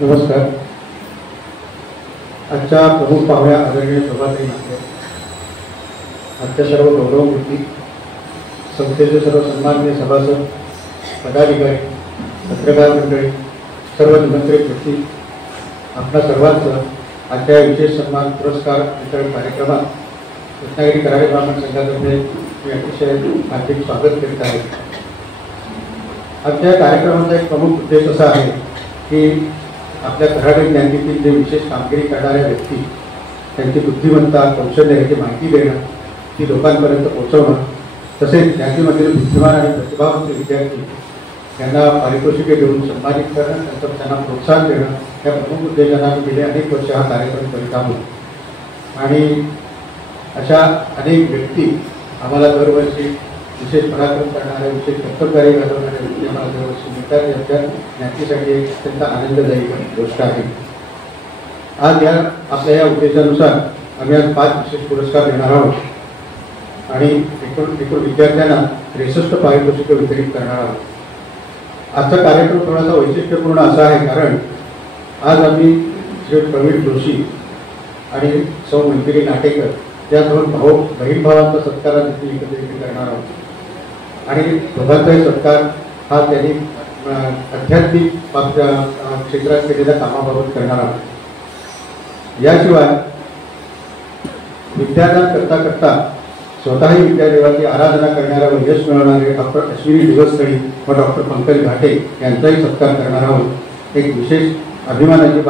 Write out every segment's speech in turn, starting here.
नमस्कार. आजच्या प्रमुख पाहुण्या आदरणीय शोभाताई नाटे, आजच्या सर्व गौरवमूर्ती, संस्थेचे सर्व सन्माननीय सभासद, पदाधिकारी, पत्रकार मंडळी, सर्व निमंत्रित व्यक्ती, आपल्या सर्वांचं आजच्या विशेष सन्मान पुरस्कार वितरण कार्यक्रमात रत्नागिरी कराडे ब्राह्मण संघातर्फे मी अतिशय हार्दिक स्वागत करीत आहे. आजच्या कार्यक्रमाचा एक प्रमुख उद्देश असा आहे की आपल्या कराडे ज्ञानीतील जे विशेष कामगिरी करणाऱ्या व्यक्ती, त्यांची बुद्धिमत्ता, कौशल्य याची माहिती देणं, ती लोकांपर्यंत पोहोचवणं, तसेच ज्ञातीमधील बुद्धिमान आणि प्रतिभावंत विद्यार्थी यांना पारितोषिके देऊन सन्मानित करणं, नंतर त्यांना प्रोत्साहन देणं, या प्रमुख उद्देशांना गेले अनेक वर्ष हा कार्यक्रम करीत आहोत. आणि अशा अनेक व्यक्ती आम्हाला दरवर्षी विशेष पराक्रम करणाऱ्या, विशेष कर्तव्यकारी घडवणाऱ्या व्यक्ती आम्हाला दरवर्षी मिळतात. याच्या ज्ञातीसाठी एक अत्यंत आनंददायी गोष्ट आहे. आज आपल्या या उद्देशानुसार आम्ही आज 5 विशेष पुरस्कार देणार आहोत आणि एकूण विद्यार्थ्यांना 63 पारितोषिके वितरित करणार आहोत. आजचा कार्यक्रम थोडासा वैशिष्ट्यपूर्ण असा आहे कारण आज आम्ही श्री प्रवीण जोशी आणि सौ मंजिरी नाटेकर या दोन बहीण भावांचा सत्कार एकत्रित करणार आहोत. आणि दोघांचाही सत्कार हा त्यांनी आध्यात्मिक क्षेत्रात केलेल्या कामाबाबत करणार आहोत. याशिवाय विद्यादान करता करता स्वतःही विद्यादेवाची आराधना करणाऱ्या व यश मिळवणारे डॉक्टर अश्विनी दिवसस्थळी व डॉक्टर पंकज घाटे यांचाही सत्कार करणार आहोत. एक विशेष अभिमानाची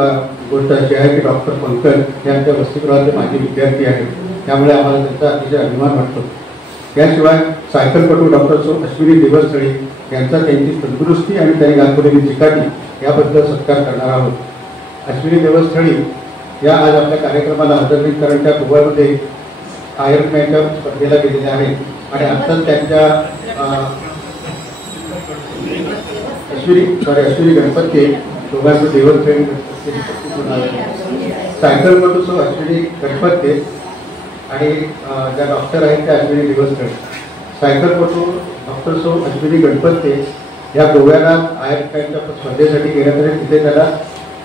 गोष्ट अशी आहे की डॉक्टर पंकज यांच्या वसतिगृहाचे माजी विद्यार्थी आहेत, त्यामुळे आम्हाला त्यांचा अतिशय अभिमान वाटतो. याशिवाय सायकलपटू डॉक्टर अश्विनी दिवसस्थळी यांचा त्यांची तंदुरुस्ती आणि त्यांनी दाखवलेली चिकाटी याबद्दल सत्कार करणार आहोत. अश्विनी दिवसस्थळी या आज आपल्या कार्यक्रमाला हजर नाहीत कारण त्या दुबईमध्ये आयर्लंडच्या स्पर्धेला गेलेल्या आहेत आणि आत्ताच त्यांच्या अश्विनी गणपती दोघांचं देवस्थळी सायकलपटू अश्विनी गणपती आणि ज्या डॉक्टर आहेत त्या अश्विनी दिवसस्थळी. सायकलपटू डॉक्टर अश्विनी गणपती या गोव्याला आयर्लंडच्या स्पर्धेसाठी गेल्या तरी तिथे त्याला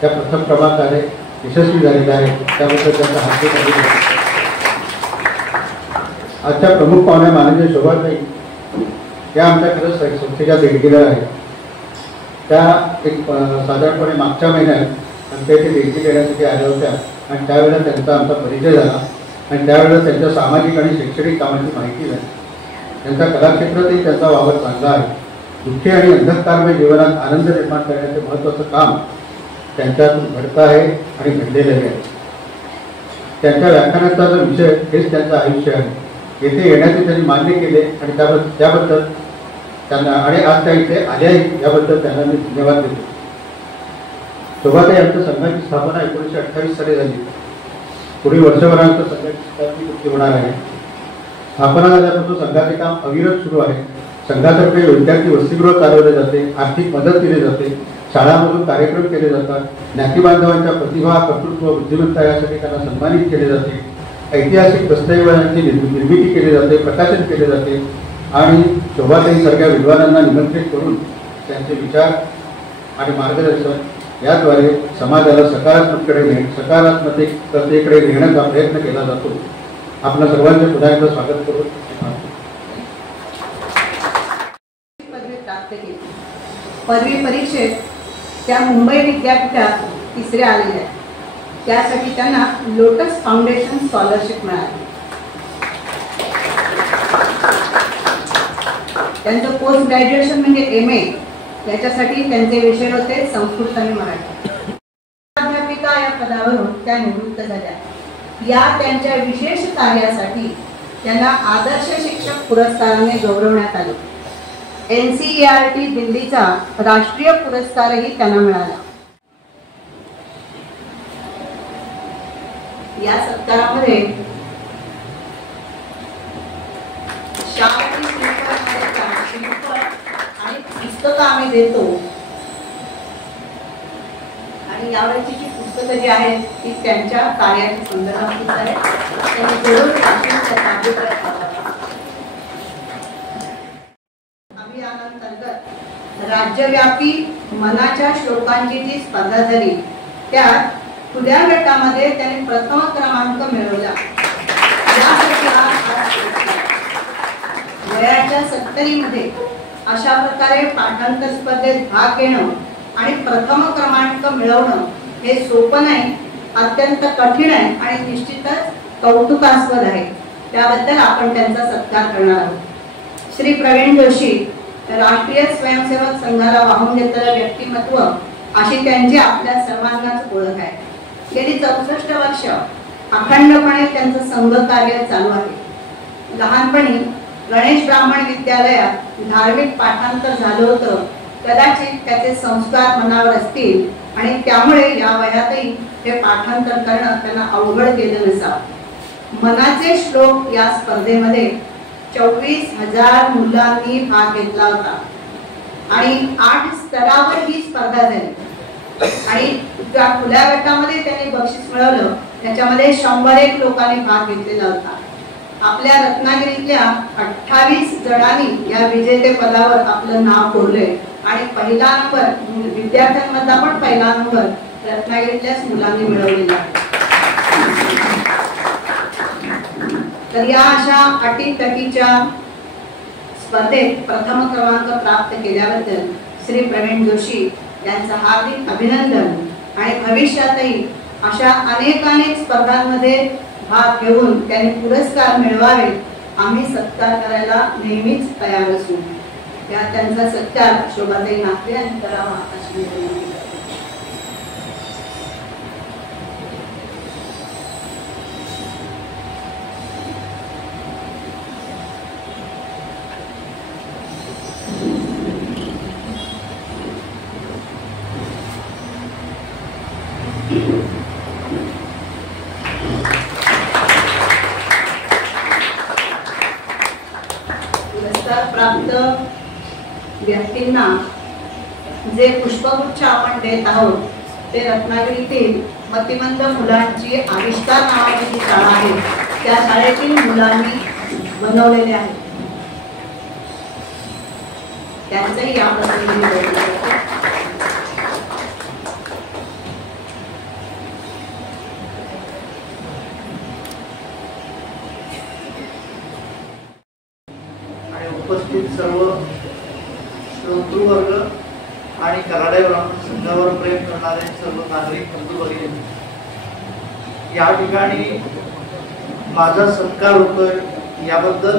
त्या प्रथम क्रमांकाने यशस्वी झालेला आहे, त्याबद्दल त्यांचा हार्दिक अभिनंदन. आजच्या प्रमुख पाहुण्या माननीय शोभाताई या आमच्या खरंच संस्थेच्या देणगीदार आहेत. त्या एक साधारणपणे मागच्या महिन्यात आमच्या इथे देणगी देण्यासाठी आल्या होत्या आणि त्यावेळेला त्यांचा आमचा परिचय झाला आणि त्यावेळेला त्यांच्या सामाजिक आणि शैक्षणिक कामाची माहिती झाली. त्यांच्या कलाक्षेत्रातही त्यांचा वावर चांगला आहे. दुःखी आणि अंधकारमय जीवनात आनंद निर्माण करण्याचे महत्त्वाचं काम त्यांच्यातून घडतं आहे आणि घडलेलंही आहे. त्यांच्या व्याख्यानाचा जो विषय हेच त्यांचं आयुष्य आहे. येथे येण्याचे त्यांनी मान्य केले आणि त्याबद्दल त्यांना आणि आज त्या इथे आल्याही याबद्दल त्यांना मी धन्यवाद देतो. शोभाताई यांच्या संघाची स्थापना 1928 साली झाली. पुढील वर्षभरानंतर संघाची पूर्ती होणार आहे. स्थापना झाल्यापासून संघाचे काम अविरत सुरू आहे. संघातर्फे विद्यार्थी वसतिगृह चालवले जाते, आर्थिक मदत केली जाते, शाळांमधून कार्यक्रम केले जातात, ज्ञाती बांधवांच्या प्रतिभा, कर्तृत्व, बुद्धिमत्ता यासाठी त्यांना सन्मानित केले जाते, ऐतिहासिक दस्तऐवजांची निर्मिती केली जाते, प्रकाशन केले जाते आणि शोभाताईंसारख्या विद्वानांना निमंत्रित करून त्यांचे विचार आणि मार्गदर्शन याद्वारे समाजाला सकारात्मकतेकडे नेण्याचा प्रयत्न केला जातो. आपल्या सर्वांचे पुन्हा एकदा स्वागत करून पदवी प्राप्त केली. पदवी परीक्षेत त्या मुंबई विद्यापीठात 3ऱ्या आलेल्या. त्यासाठी त्यांना लोटस फाउंडेशन स्कॉलरशिप मिळाली. त्यांचं पोस्ट ग्रॅज्युएशन म्हणजे MA याच्यासाठी त्यांचे विषय होते संस्कृत आणि मराठी. अध्यापिका या पदावरून त्या निवृत्त झाल्या. या त्यांच्या विशेष कार्यासाठी त्यांना आदर्श शिक्षक पुरस्काराने गौरवण्यात आले. NCERT दिल्लीचा राष्ट्रीय पुरस्कारही त्यांना मिळाला. या सत्कारामध्ये आणि पुस्तकं आम्ही देतो आणि यावेळची जी पुस्तकं जी आहेत ती त्यांच्या कार्याच्या संदर्भात आहेत. अभियानांतर्गत राज्यव्यापी मनाच्या श्लोकांची जी स्पर्धा झाली त्यात खुल्या गटामध्ये त्यांनी प्रथम क्रमांक मिळवला। यासाठी वयाच्या 70मध्ये अशा प्रकारे पाठांतर स्पर्धेत भाग घेणं आणि प्रथम क्रमांक मिळवणं हे सोपं नाही, अत्यंत कठीण आहे आणि निश्चितच कौतुकास्पद आहे। त्याबद्दल आपण त्यांचा सत्कार करणार आहोत। श्री प्रवीण जोशी राष्ट्रीय स्वयंसेवक संघाला वाहून घेतलेलं व्यक्तिमत्व अशी त्यांची आपल्या सर्वांनाच ओळख आहे। गेली 64 वर्ष अखंडपणे त्यांचं संघ कार्य चालू आहे। लहानपणी गणेश ब्राह्मण विद्यालयात धार्मिक पाठांतर झालं होतं, कदाचित त्याचे संस्कार मनावर असतील आणि त्यामुळे या वयातही हे पाठांतर करणं त्यांना अवघड गेलं नसावं। मनाचे श्लोक या स्पर्धेमध्ये 24,000 मुलांनी भाग घेतला होता आणि 8 स्तरावर ही स्पर्धा झाली आणि त्या खुल्या गटामध्ये त्यांनी बक्षीस मिळवलं। त्याच्यामध्ये 101 लोकांनी भाग घेतलेला होता। आपल्या रत्नागिरीतल्या 28 जणांनी या विजेते पदावर आपलं नाव कोरले आणि पहिला नंबर विद्यार्थ्यांमधला पण पहिला नंबर रत्नागिरीतल्याच मुलांनी मिळवलेला आहे। तर या अशा अटीतटीच्या स्पर्धेत प्रथम क्रमांक प्राप्त केल्याबद्दल श्री प्रवीण जोशी यांचं हार्दिक अभिनंदन आणि भविष्यातही अशा अनेक स्पर्धांमध्ये भाग घेऊन त्यांनी पुरस्कार मिळवावे आम्ही सत्कार करायला नेहमीच तयार असू। या त्यांचा सत्कार शोभाताई नागरे यांनी करावा अशी विनंती करते। प्राप्त व्यक्तींना जे पुष्पगुच्छ आपण देत आहोत ते रत्नागिरीतील मतिमंद मुलांची आविष्कार नावाची जी शाळा आहे त्या शाळेतील मुलांनी बनवलेले आहे। त्यांचंही या प्रसंगी उपस्थित सर्व श्रोतृवर्ग आणि कराडे ब्राह्मण संघावर प्रेम करणारे सर्व नागरिक बंधू भगिनी, या ठिकाणी माझा सत्कार होतोय याबद्दल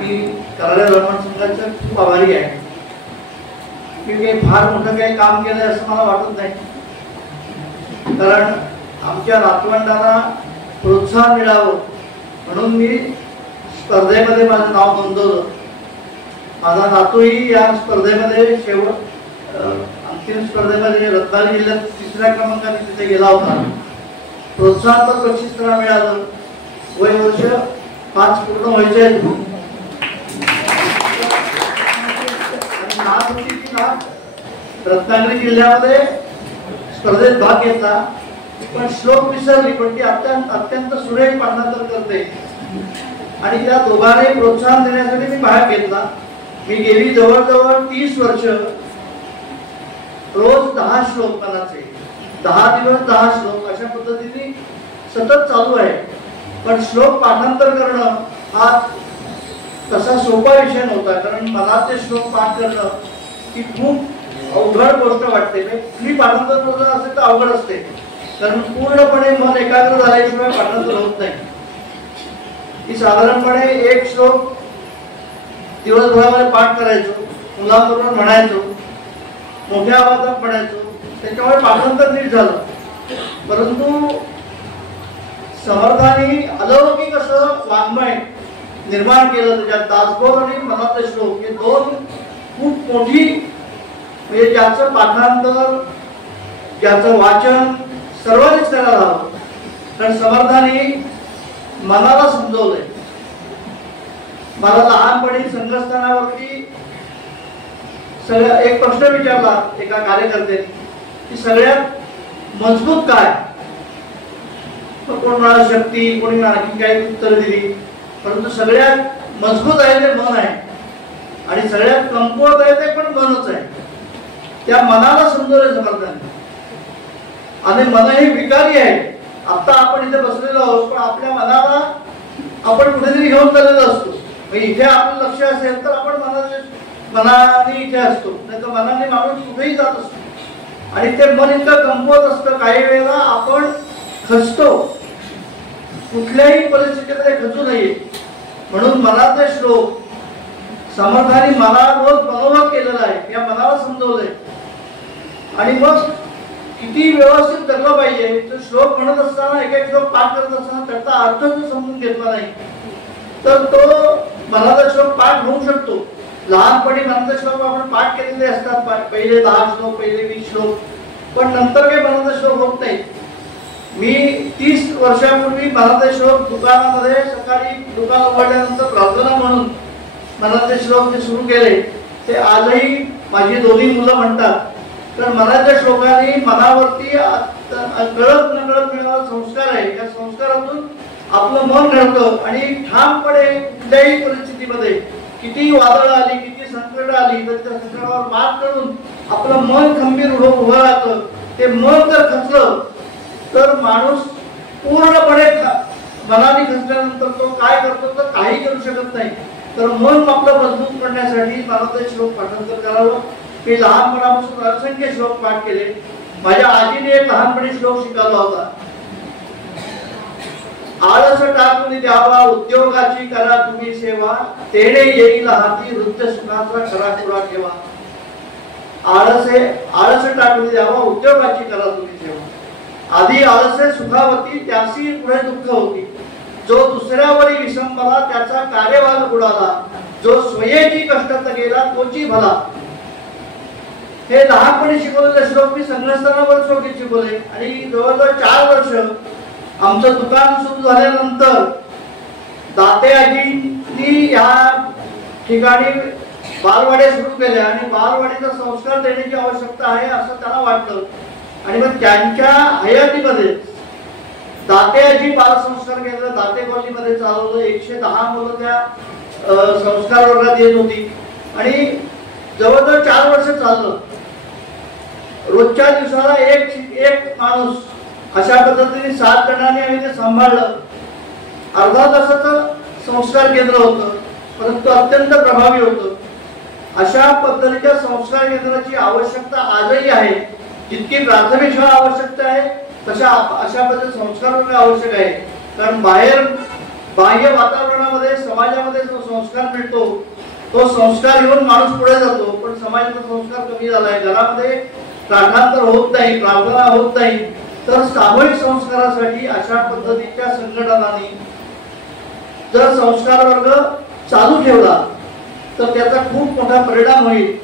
मी कराडे ब्राह्मण संघाचा खूप आभारी आहे। मी काही फार मोठं काही काम केलंय असं मला वाटत नाही, कारण आमच्या नातवंडांना प्रोत्साहन मिळावं म्हणून मी स्पर्धेमध्ये माझं नाव नोंदवलं। माझा नातूही या स्पर्धेमध्ये अंतिम स्पर्धेमध्ये रत्नागिरी जिल्ह्यात 3ऱ्या क्रमांकाने तिथे गेला होता। प्रोत्साहन बक्षीस त्याला मिळालं। वय वर्ष 5 पूर्ण व्हायचे आहेत रत्नागिरी जिल्ह्यामध्ये स्पर्धेत भाग घेतला, पण श्लोक विसरली, पण ती अत्यंत सुरेख पाठांतर करते आणि त्या दोघांनाही प्रोत्साहन देण्यासाठी मी भाग घेतला। मी गेली जवळजवळ 30 वर्ष रोज 10 श्लोक मनाचे 10 दिवस 10 श्लोक अशा पद्धतीने सतत चालू आहे। पण श्लोक पाठांतर करणं हा तसा सोपा विषय नव्हता, कारण मनाचे श्लोक पाठ करणं ही खूप अवघड गोष्ट वाटते। कुठली पाठांतर करणं असेल तर अवघड असते, कारण पूर्णपणे मन एकाग्र झाल्याशिवाय पाठांतर होत नाही। की साधारणपणे एक श्लोक दिवसभरामध्ये पाठ करायचो, मुलांबरोबर म्हणायचो, मोठ्या आवाजात म्हणायचो, त्याच्यामुळे पाठांतर नीट झालं। परंतु समर्थांनी अलौकिक असं वाङ्मय निर्माण केलं, त्याच्यात दासबोध आणि मनाचे श्लोक हे दोन खूप मोठी, म्हणजे ज्याचं पाठांतर ज्याचं वाचन सर्वांनीच करायला हवं, कारण समर्थांनी मनाला समजवलंय। मला लहानपणी संघस्थानावरती एक प्रश्न विचारला एका कार्यकर्त्याने की सगळ्यात मजबूत काय, कोण म्हणाला शक्ती, कोणी आणखी काही उत्तर दिली, परंतु सगळ्यात मजबूत आहे ते मन आहे आणि सगळ्यात कमकुवत आहे ते पण मनच आहे। त्या मनाला समजवण्याचं करताना, आणि मन हे विकारी आहे. आता आपण इथे बसलेलो आहोत, पण आपल्या मनाला आपण कुठेतरी घेऊन चाललेलो असतो. इथे आपलं लक्ष असेल तर आपण मनाने इथे असतो, नाही तर मनाने माणूस कुठेही जात असतो. आणि ते मन इतकं कमवत असतं, काही वेळेला आपण खचतो. कुठल्याही परिस्थितीमध्ये खचू नये म्हणून मनाचे श्लोक समर्थांनी मला रोज मनोभाव केलेला आहे, या मनाला समजवलंय. आणि मग किती व्यवस्थित करलं पाहिजे. तो श्लोक म्हणत असताना, एक एक श्लोक पाठ करत असताना त्याचा अर्थ जर समजून घेतला नाही तर तो मनाचा श्लोक पाठ होऊ शकतो. लहानपणी मनाचा श्लोक आपण पाठ केलेले असतात, पहिले 10 श्लोक, पहिले 20 श्लोक, पण नंतर काही मनाचा श्लोक होत नाही. मी 30 वर्षापूर्वी मनाचे श्लोक दुकानामध्ये सकाळी दुकान उघडल्यानंतर प्रार्थना म्हणून मनाचे श्लोक जे सुरू केले, ते आजही माझी दोन्ही मुलं म्हणतात. तर मनाच्या श्लोकाने मनावरती कळत नकळत मिळणारा संस्कार आहे. या संस्कारातून आपलं मन घडतं आणि ठामपणे कुठल्याही परिस्थितीमध्ये किती वादळ आली, किती संकट आली, तर त्या संकटावर मात करून आपलं मन खंबीर उभं राहतं. ते मन जर खचलं तर माणूस पूर्णपणे मनाने खचल्यानंतर तो काय करतो तर काही करू शकत नाही. तर मन आपलं मजबूत करण्यासाठी मनाचे श्लोक पाठांतर करावं. मी लहानपणापासून असंख्य श्लोक पाठ केले. माझ्या आजीने एक लहानपणी श्लोक शिकवला होता, आळस टाकून द्यावा उद्योगाची करा तुम्ही सेवा, तेणे येईल हाती हृदय सुखाचा खरा खुरा ठेवा. आळस टाकून द्यावा उद्योगाची करा तुम्ही सेवा, आधी आळसे सुखावती त्यासी पुढे दुःख होती. जो दुसऱ्यावरी विसंबला त्याचा कार्यभाग बुडाला, जो स्वयेची कष्टात गेला तोची भला. हे लहानपणी शिकवलेले श्लोक मी संघस्थानावर श्लोक शिकवले. आणि जवळजवळ 4 वर्ष आमचं दुकान सुरू झाल्यानंतर दाते आजींनी या ठिकाणी बालवाड्या सुरू केल्या आणि बालवाडीचा संस्कार देण्याची आवश्यकता आहे असं त्यांना वाटलं. आणि मग त्यांच्या हयातीमध्ये दाते आजी बाल संस्कार केंद्र दाते कॉलनीमध्ये चालवलं. 110 मुलं त्या संस्कार वर्गात येत होती आणि जवळजवळ 4 वर्ष चाललं. रोजच्या दिवसाला एक माणूस अशा पद्धतीने 7 जणांनी आम्ही ते सांभाळलं. अर्धा तासाचं संस्कार केंद्र होतं, परंतु अत्यंत प्रभावी होतं. अशा पद्धतीच्या संस्कार केंद्राची आवश्यकता आजही आहे. जितकी प्राथमिक शाळा आवश्यकता आहे तशा अशा पद्धतीचे संस्कार वर्ग आवश्यक आहे. कारण बाह्य वातावरणामध्ये समाजामध्ये जो संस्कार मिळतो तो संस्कार घेऊन माणूस पुढे जातो, पण समाजाचा संस्कार कमी झालाय. घरामध्ये प्रार्थनांतर होत नाही, प्रार्थना होत नाही. तर सामूहिक संस्कारासाठी अशा पद्धतीच्या संघटनांनी जर संस्कार वर्ग चालू ठेवला तर त्याचा खूप मोठा परिणाम होईल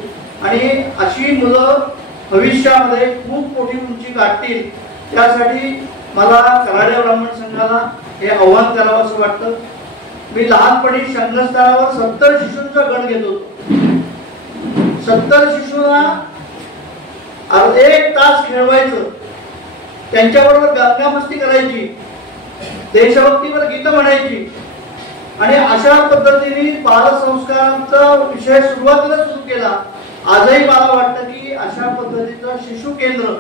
आणि अशी मुलं भविष्यामध्ये खूप मोठी उंची गाठतील. त्यासाठी मला कराडे ब्राह्मण संघाला हे आव्हान करावं असं वाटतं. मी लहानपणी संघस्थानावर 70 शिशूंचा गण घेत होतो. 70 शिशूंना 1 तास खेळवायचं, त्यांच्याबरोबर गंगामस्ती करायची, देशभक्तीवर गीत म्हणायची. आणि अशा पद्धतीने बालसंस्कारांचा विषय सुरुवातीला सुरू केला. आजही मला वाटतं की अशा पद्धतीचं शिशु केंद्र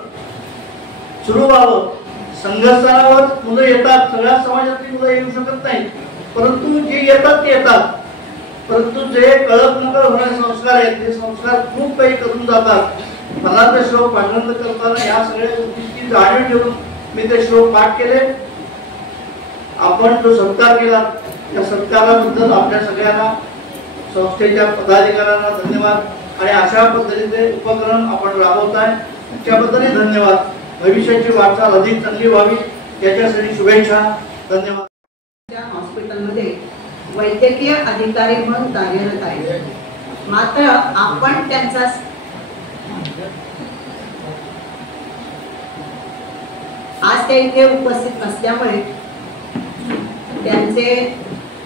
सुरू व्हावं. संघस्थानावर मुलं येतात, सगळ्या समाजातली मुलं येऊ शकत नाही, परंतु जे येतात ते येतात. परंतु जे कळत नकळत होणारे संस्कार आहेत ते संस्कार खूप काही करून जातात. मनाचे श्लोक पाठांतर करताना या सगळ्या गोष्टींची जाणीव ठेवून मी ते श्लोक पाठ केले. आपण जो सत्कार केला त्या सत्काराबद्दल आपल्या सगळ्यांना संस्थेच्या पदाधिकाऱ्यांना धन्यवाद. आणि अशा पद्धतीचे उपक्रम आपण राबवताय त्याबद्दलही धन्यवाद. भविष्याची वाटचाल अधिक चांगली व्हावी याच्यासाठी शुभेच्छा. धन्यवाद. हॉस्पिटलमध्ये वैद्यकीय अधिकारी म्हणून कार्यरत आहे. मात्र आपण त्यांचा आज ते इथे उपस्थित नसल्यामुळे त्यांचे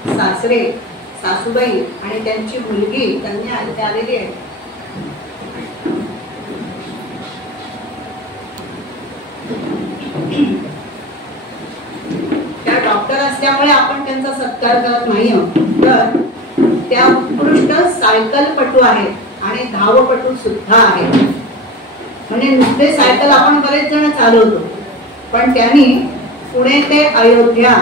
सासरे सासूबाई आणि त्यांची मुलगी त्यांनी आलेली आहे. त्या डॉक्टर असल्यामुळे आपण त्यांचा सत्कार करत नाही आहोत. तर त्या उत्कृष्ट सायकलपटू आहेत आणि धावपटू सुद्धा आहेत. म्हणजे नुसते सायकल आपण बरेच जण चालवतो, पण त्यांनी पुणे ते अयोध्या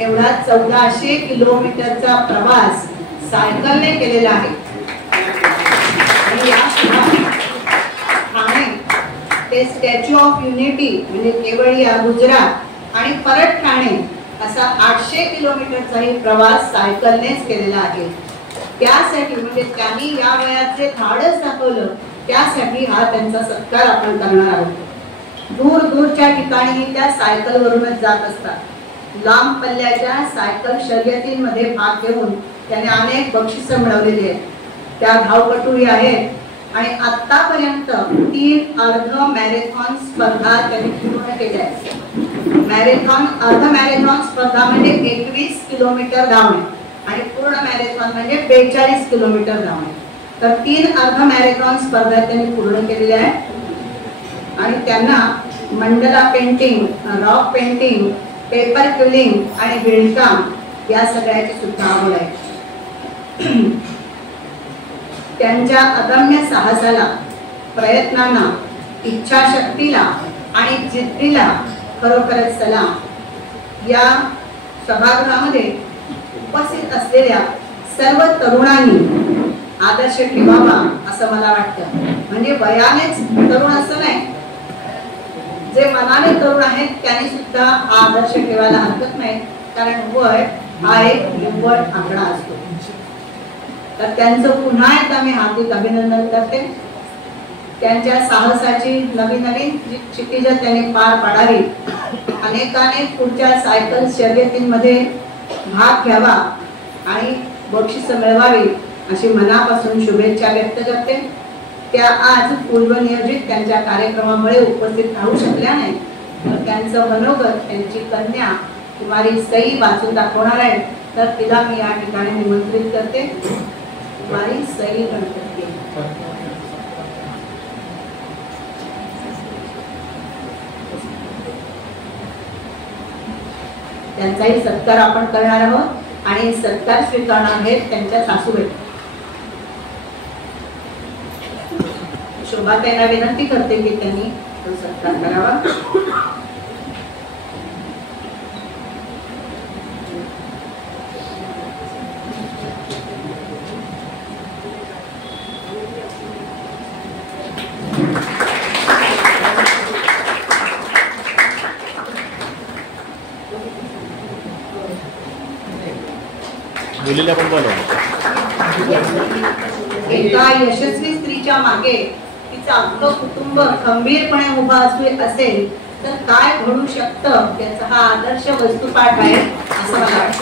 एवढा 1400 किलोमीटरचा प्रवास सायकलने केलेला आहे. आणि याशिवाय ठाणे ते स्टॅच्यू ऑफ युनिटी म्हणजे केवडिया गुजरात आणि परत ठाणे असा 800 किलोमीटरचाही प्रवास सायकलनेच केलेला आहे. त्यासाठी म्हणजे त्यांनी या वयात जे धाडस दाखवलं त्यासाठी हा त्यांचा सत्कार आपण करणार आहोत. दूर दूरच्या ठिकाणी त्या सायकलवरूनच जात असतात. लांब पल्ल्याच्या सायकल शर्यतींमध्ये भाग घेऊन त्याने अनेक बक्षिसं मिळवलेली आहेत. त्या धावपटूही आहेत आणि आतापर्यंत 3 अर्ध मॅरेथॉन स्पर्धा त्यांनी पूर्ण केल्या आहेत. मॅरेथॉन अर्ध मॅरेथॉन स्पर्धा म्हणजे 21 किलोमीटर धावणे आणि पूर्ण मॅरेथॉन म्हणजे 42 किलोमीटर धावणे. तर 3 अर्ध मॅरेथॉन स्पर्धा त्यांनी पूर्ण केलेल्या आहेत आणि त्यांना mandala painting, rock painting, paper quilling आणि विणकाम या सगळ्याची सुद्धा आवड आहे. त्यांच्या अदम्य साहसाला, प्रयत्नांना, इच्छाशक्तीला आणि जिद्दीला खरोखरच सलाम. या सभागृहामध्ये उपस्थित असलेल्या सर्व तरुणांनी आदर्श ठेवावा असं मला वाटतं. म्हणजे वयानेच तरुण असं नाही, जे मनाने तरुण आहेत त्यांनी सुद्धा आदर्श ठेवायला हरकत नाही, कारण वय हा एक निव्वळ आकडा असतो. तर त्यांचं पुन्हा एकदा मी हार्दिक अभिनंदन करते. त्यांच्या साहसाची नवीन नवीन क्षितिज त्यांनी पार पाडावी, अनेकानेक पुढच्या सायकल शर्यतींमध्ये भाग घ्यावा आणि बक्षीस मिळवावी अशी मनापासून शुभेच्छा व्यक्त करते. त्या आज पूर्वनियोजित त्यांच्या कार्यक्रमामुळे उपस्थित राहू शकल्या नाही, तर त्यांचं मनोगत त्यांची कन्या कुमारी सई वाचून दाखवणार आहे. तर तिला मी या ठिकाणी निमंत्रित करते. कुमारी सई गणपती. त्यांचाही सत्कार आपण करणार आहोत आणि सत्कार स्वीकारणार आहेत त्यांच्या सासूबाई. शोभाताईंना विनंती करते की त्यांनी तो सत्कार करावा. मुलीला पण बोलवा. एका यशस्वी स्त्रीच्या मागे तिचं अख्खं कुटुंब खंबीरपणे उभं असेल तर काय घडू शकतं त्याचा हा आदर्श वस्तुपाठ आहे असं मला वाटतं.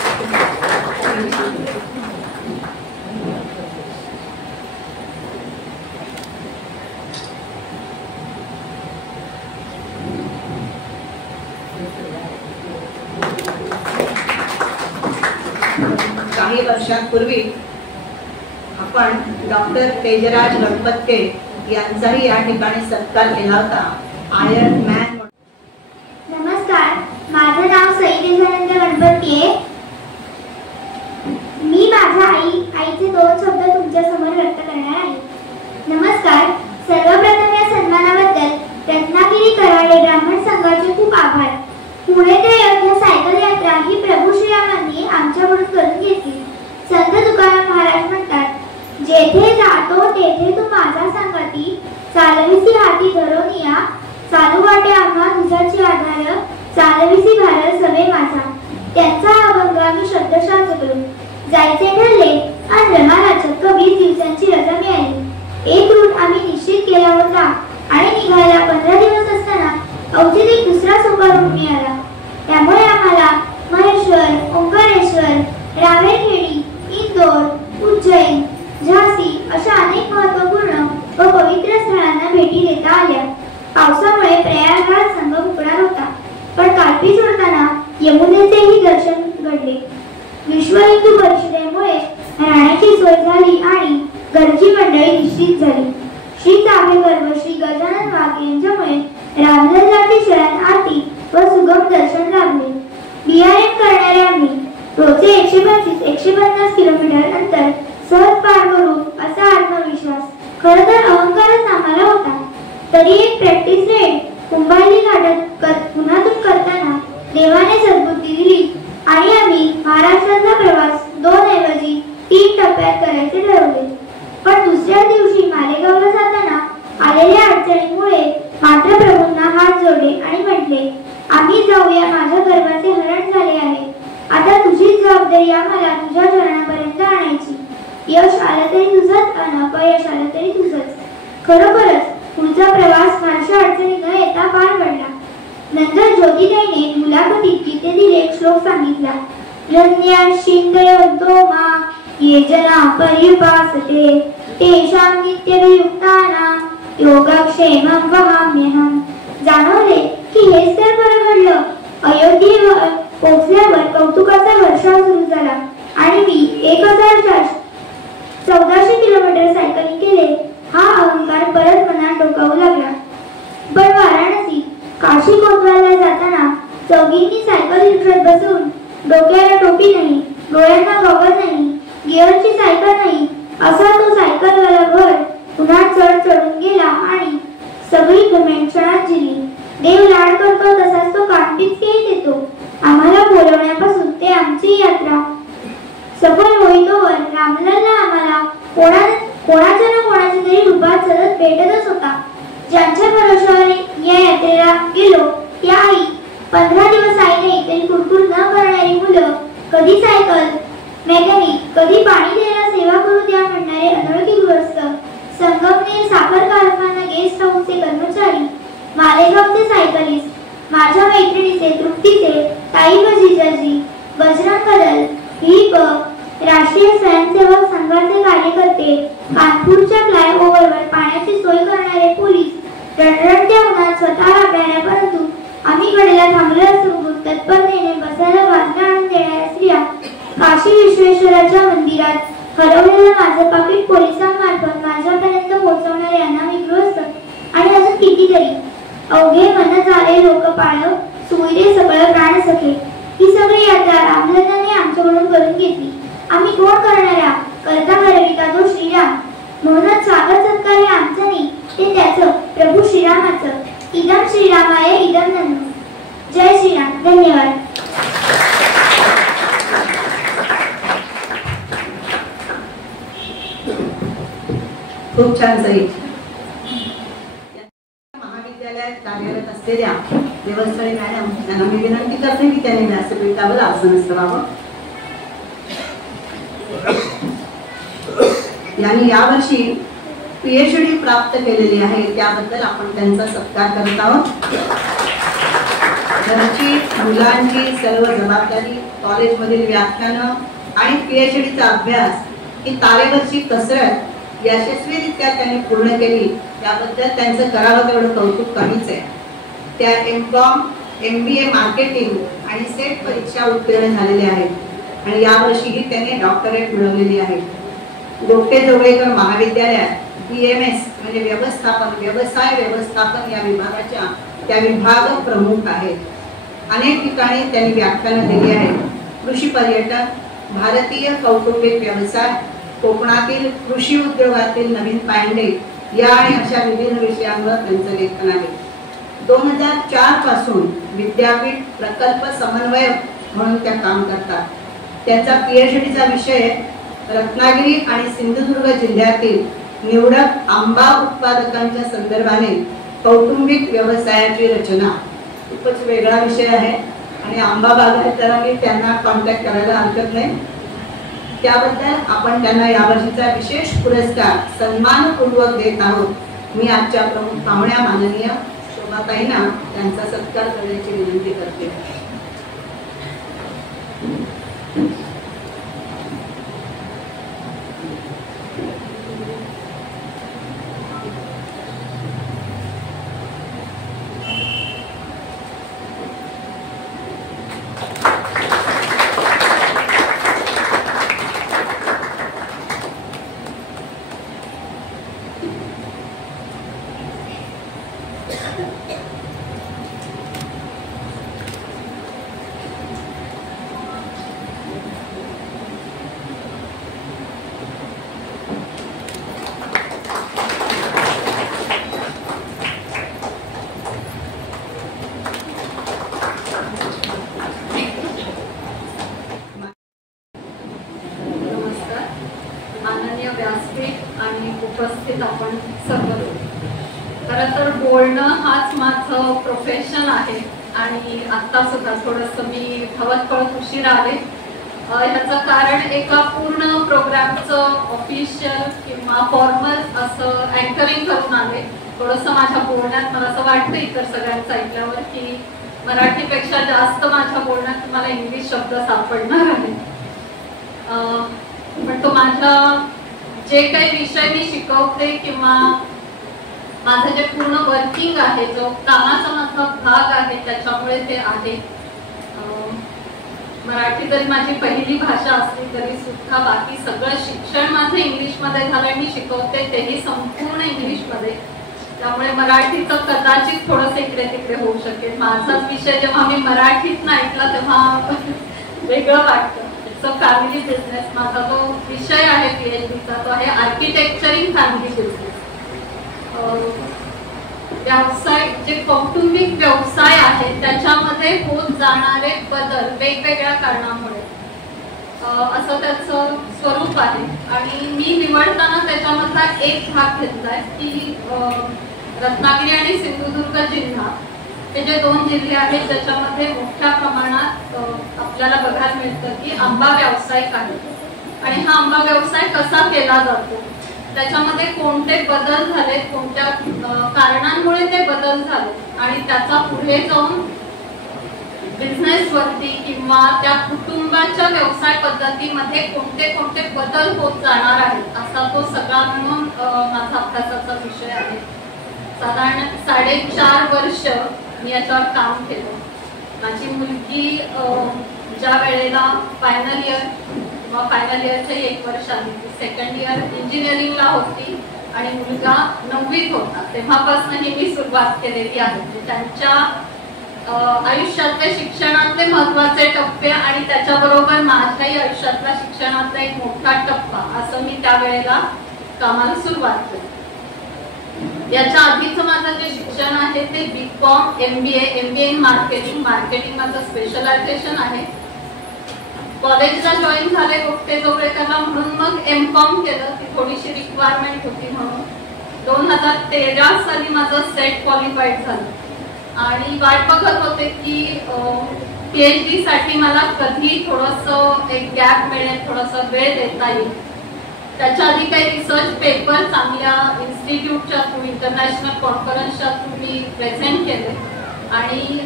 काही वर्षांपूर्वी आपण डॉक्टर तेजराज गणपत्ते यांचाही या ठिकाणी सत्कार केला होता. Iron man. नमस्कार, माझं नाव सई तेजानंद गणपती आहे. मी माझ्या आईचे 2 शब्द तुमच्या समोर व्यक्त करणार आहे. नमस्कार. सर्वप्रथम या सन्मानाबद्दल रत्नागिरी कराडे ब्राह्मण संघाचे खूप आभार. पुणे ते अयोध्या सायकल यात्रा ही प्रभू श्रीरामांनी आमच्याकडून करून घेतली. संत तुकाराम महाराज म्हणतात, जेथे जातो तेथे तू माझा संगती, चालविसी हाती धरून या, चालू वाटे आम्हा तुझाची आधार, चालविसी भार सवे माझा. त्यांचा अभंग आम्ही शब्दशः जगलो. जायचे ठरले आणि रमाला चक्क 20 दिवसांची रजा मिळाली. एक रूट आम्ही निश्चित केला होता आणि निघायला 15 दिवस असताना अवचित एक दुसरा सोपा रूट मिळाला. त्यामुळे आम्हाला महेश्वर, ओंकारेश्वर, रावेरखेडी, इंदोर, उज्जैन, झांसी अशा अनेक महत्त्वपूर्ण व पवित्र स्थळांना भेटी देता आल्या. पावसामुळे प्रयागराज संगम उकळणार होता, पण कालपी सोडताना यमुनेचेही दर्शन घडले. विश्व हिंदू परिषदेमुळे राहण्याची सोय झाली आणि घरची मंडळी निश्चित झाली. श्री चाफेकर व श्री गजानन वाघ यांच्यामुळे रामलल्लाची शरण आरती व सुगम दर्शन लाभले. BRM करणारे आम्ही रोजचे 125-150 किलोमीटर अंतर सहज पार करू असा आत्मविश्वास, खरं तर अहंकारच आम्हाला होता. तरी एक जायचे ठरवले. पण दुसऱ्या दिवशी मालेगावला जाताना आलेल्या अडचणीमुळे मात्र प्रभूंना हात जोडले आणि म्हटले, आम्ही जाऊया, माझ्या गर्भाचे हरण झाले आहे. आता तुझीच जबाबदारी आम्हाला तुझ्या चरणापर्यंत आणायची. यश आलं तरी तुझंच आणि अपयश आलं तरी तुझंच. खरोखरच पुढचा प्रवास फारशा अडचणी न येता पार पडला. नंतर ज्योतिताईने मुलाखतीत गीतेतील एक श्लोक सांगितला. रन्याश्चिन्तयन्तो मां ये जनाः पर्युपासते तेषां नित्यभियुक्तानां योगक्षेमं वहाम्यहम्. जाणवले की हेच तर खरं घडलं. अयोध्येवर पोहोचल्यावर कौतुकाचा वर्षाव सुरू झाला आणि मी 1400 किलोमीटर सायकलिंग केले. हा अहंकार परत मनात डोकावू लागला. पण वाराणसी काशी कोतवालला जाताना चौघींनी सायकल उतरत बसून, डोक्याला टोपी नाही, डोळ्यांना गॉगल नाही, गिअरची सायकल नाही, असा तो सायकलवाला भर उन्हात चढून गेला आणि सगळी घमेंट क्षणात जिली. देव लाड करतो तसाच तो काटपिचकेही देतो. आम्हाला बोलवण्यापासून ते आमची यात्रा सफल होईतोवर रामलल्ला आम्हाला कोणाच्या ना कोणाच्या तरी रूपात सतत भेटतच होता. ज्यांच्या भरोशावर या यात्रेला गेलो त्या आई 15 दिवस आई नाही तरी कुरकुर न करणारी मुलं, कधी सायकल मेकॅनिक, कधी पाणी द्यायला सेवा करू द्या म्हणणारे अनोळखी गृहस्थ, संगमनेर साखर कारखाना गेस्ट हाऊसचे कर्मचारी, मालेगावचे सायकलिस्ट, माझ्या मैत्रिणीचे, तृप्तीचे, ताई व जिजाजी, बजरंग दल, ही राष्ट्रीय स्वयंसेवक संघाचे कार्यकर्ते, कानपूरच्या फ्लायओव्हरवर पाण्याची सोय करणारे पोलीस, रणरणत्या उन्हात स्वतः राबणाऱ्या परंतु आम्ही कडेला थांबलो असून तत्परतेने बसायला बाजूला आणून देणाऱ्या स्त्रिया, काशी विश्वेश्वराच्या मंदिरात हरवलेलं माझं पाकीट पोलिसांमार्फत माझ्यापर्यंत पोहोचवणारे अनामी गृहस्थ आणि अजून कितीतरी. अवघे मन झाले लोकपाळ, सुविरे सगळं प्राण सखे. ही सगळी यात्रा रामलल्लाने आमच्याकडून करून घेतली. आम्ही कोण करणारा, करता करविता तो श्रीराम. म्हणूनच स्वागत सत्कार हे आमचं नाही, ते त्याचं, प्रभू श्रीरामाचं. इदम श्रीरामाय इदम नमः. जय श्रीराम. धन्यवाद. खूप छान सही. महाविद्यालयात कार्यरत असलेल्या देवस्थळी मॅडम यांना मी विनंती करते की त्यांनी व्यासपीठावर आसन करावं. यांनी यावर्षी PhD प्राप्त केलेली आहे, त्याबद्दल आपण त्यांचा सत्कार करत आहोत. घरची, मुलांची सर्व जबाबदारी, कॉलेजमधील व्याख्यानं आणि PhDचा अभ्यास ही तारेवरची कसरत यशस्वीरित्या त्यांनी पूर्ण केली. त्याबद्दल त्यांचं करावं तेवढं कौतुक कमीच आहे. त्या M.Com, MBA मार्केटिंग आणि सेट परीक्षा उत्तीर्ण झालेल्या आहेत आणि यावर्षीही त्यांनी डॉक्टरेट मिळवलेली आहे. गोगटे जोगळेकर महाविद्यालयात BMS म्हणजे व्यवसाय व्यवस्थापन या विभागाच्या त्या विभाग प्रमुख आहेत. अनेक ठिकाणी त्यांनी व्याख्यानं दिली आहेत. कृषी पर्यटन, भारतीय कौटुंबिक व्यवसाय, कोकणातील कृषी उद्योगातील नवीन पायंडे या आणि अशा विविध विषयांवर त्यांचं लेखन आहे. 2004 पासून विद्यापीठ प्रकल्प समन्वयक म्हणून त्या काम करतात. त्यांचा PhDचा विषय रत्नागिरी आणि सिंधुदुर्ग जिल्ह्यातील निवडक आंबा उत्पादकांच्या संदर्भाने कौटुंबिक व्यवसायाची रचना. खूपच वेगळा विषय आहे आणि आंबा बागायतदारांनी त्यांना कॉन्टॅक्ट करायला हरकत नाही. त्याबद्दल आपण त्यांना यावर्षीचा विशेष पुरस्कार सन्मानपूर्वक देत आहोत. मी आजच्या प्रमुख पाहुण्या माननीय शोभाताईंना त्यांचा सत्कार करण्याची विनंती करते. उपस्थित आणि उपस्थित आपण सर्व लोक. खरं तर बोलणं हाच माझं प्रोफेशन आहे आणि आत्ता सुद्धा थोडंसं मी धावत पळत उशीर आले. ह्याचं कारण एका पूर्ण प्रोग्रामचं ऑफिशियल किंवा फॉर्मल असं अँकरिंग करून आले. थोडंसं माझ्या बोलण्यात मला असं वाटतं इतर सगळ्यांचं ऐकल्यावर की मराठीपेक्षा जास्त माझ्या बोलण्यात तुम्हाला इंग्लिश शब्द सापडणार आहे. पण तो माझा जे काही विषय मी शिकवते किंवा माझं जे पूर्ण वर्किंग आहे, जो कामाचा माझा भाग आहे, त्याच्यामुळे ते आहे. मराठी जरी माझी पहिली भाषा असली तरी सुद्धा बाकी सगळं शिक्षण माझं इंग्लिशमध्ये झालंय. मी शिकवते तेही संपूर्ण इंग्लिशमध्ये. त्यामुळे मराठीचं कदाचित थोडंसं इकडे तिकडे होऊ शकेल. माझाच विषय जेव्हा मी मराठीत ऐकला तेव्हा वेगळं वाटतं. It's a family business. माझा जो विषय आहे PhDचा तो आहे आर्किटेक्चरिंग फॅमिली बिझनेस. व्यवसाय जे कौटुंबिक व्यवसाय आहेत त्याच्यामध्ये होत जाणारे बदल वेगवेगळ्या कारणामुळे असं त्याचं स्वरूप आहे. आणि मी निवडताना त्याच्यामधला एक भाग घेतलाय की रत्नागिरी आणि सिंधुदुर्ग जिल्हा हे जे 2 जिल्हे आहेत त्याच्यामध्ये मोठ्या प्रमाणात आपल्याला बघायला मिळतं की आंबा व्यावसायिक आहे. आणि हा आंबा व्यवसाय कसा केला जातो, त्याच्यामध्ये कोणते बदल झाले, कोणत्या कारणांमुळे ते बदल झाले आणि त्याचा पुढे जाऊन बिझनेस वरती किंवा त्या कुटुंबाच्या व्यवसाय पद्धतीमध्ये कोणते कोणते बदल होत जाणार आहेत असा तो सगळा म्हणून माझा अभ्यासाचा विषय आहे. साधारण 4.5 वर्ष मी याच्यावर काम केलं. माझी मुलगी ज्या वेळेला फायनल इयर किंवा फायनल इयरचे 1 वर्ष आली, सेकंड इयर इंजिनिअरिंगला होती आणि मुलगा 9वीत होता, तेव्हापासून मी सुरुवात केलेली आहे. त्यांच्या आयुष्यातले शिक्षणातले महत्वाचे टप्पे आणि त्याच्याबरोबर माझ्याही आयुष्यातला शिक्षणातला एक मोठा टप्पा असं मी त्यावेळेला कामाला सुरुवात केली. याच्या आधीचं माझं जे शिक्षण आहे ते BCom MBA इन मार्केटिंग माझं स्पेशलायझेशन आहे. कॉलेजला जॉईन झाले गोखटे-जोगळेकरला म्हणून मग MCom केलं. ती थोडीशी रिक्वायरमेंट होती म्हणून 2013 साली माझं सेट क्वालिफाईड झालं आणि वाट बघत होते की PhD साठी मला कधी थोडंसं एक गॅप मिळेल, थोडासा वेळ देता येईल. त्याच्या आधी काही रिसर्च पेपर चांगल्या इन्स्टिट्यूटच्या थ्रू, इंटरनॅशनल कॉन्फरन्सच्या थ्रू मी प्रेझेंट केले आणि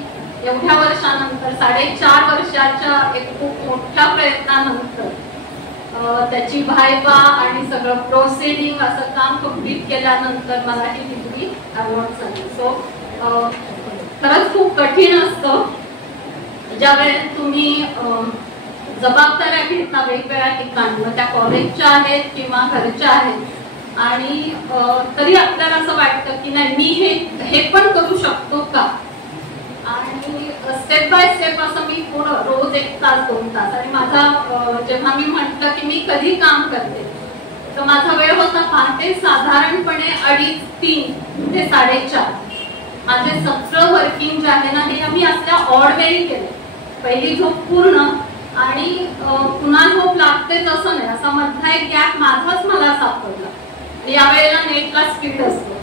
एवढ्या वर्षानंतर 4.5 वर्षाच्या एक खूप मोठ्या प्रयत्नानंतर त्याची व्हायवा आणि सगळं प्रोसिडिंग असं काम कंप्लीट केल्यानंतर मला ही डिग्री अवॉर्ड झाली. सो खरंच खूप कठीण असतं ज्या वेळेस तुम्ही जबाबदाऱ्या घेता वेगवेगळ्या ठिकाणी, त्या कॉलेजच्या आहेत किंवा घरच्या आहेत आणि तरी आपल्याला असं वाटतं की नाही मी हे पण करू शकतो का. आणि स्टेप बाय स्टेप असं मी पुढं रोज 1 तास 2 तास आणि माझा जेव्हा मी म्हटलं की मी कधी काम करते तर माझा वेळ होता पहाटे साधारणपणे 2:30-3 ते 4:30. माझे सगळं वर्किंग जे आहे ना हे आम्ही असल्या ऑड वेळी केले. पहिली झोप पूर्ण आणि पुन्हा झोप लागतेच असं नाही, असा मधला एक गॅप माझाच मला सापडला. यावेळेला नेटला स्पीड असतो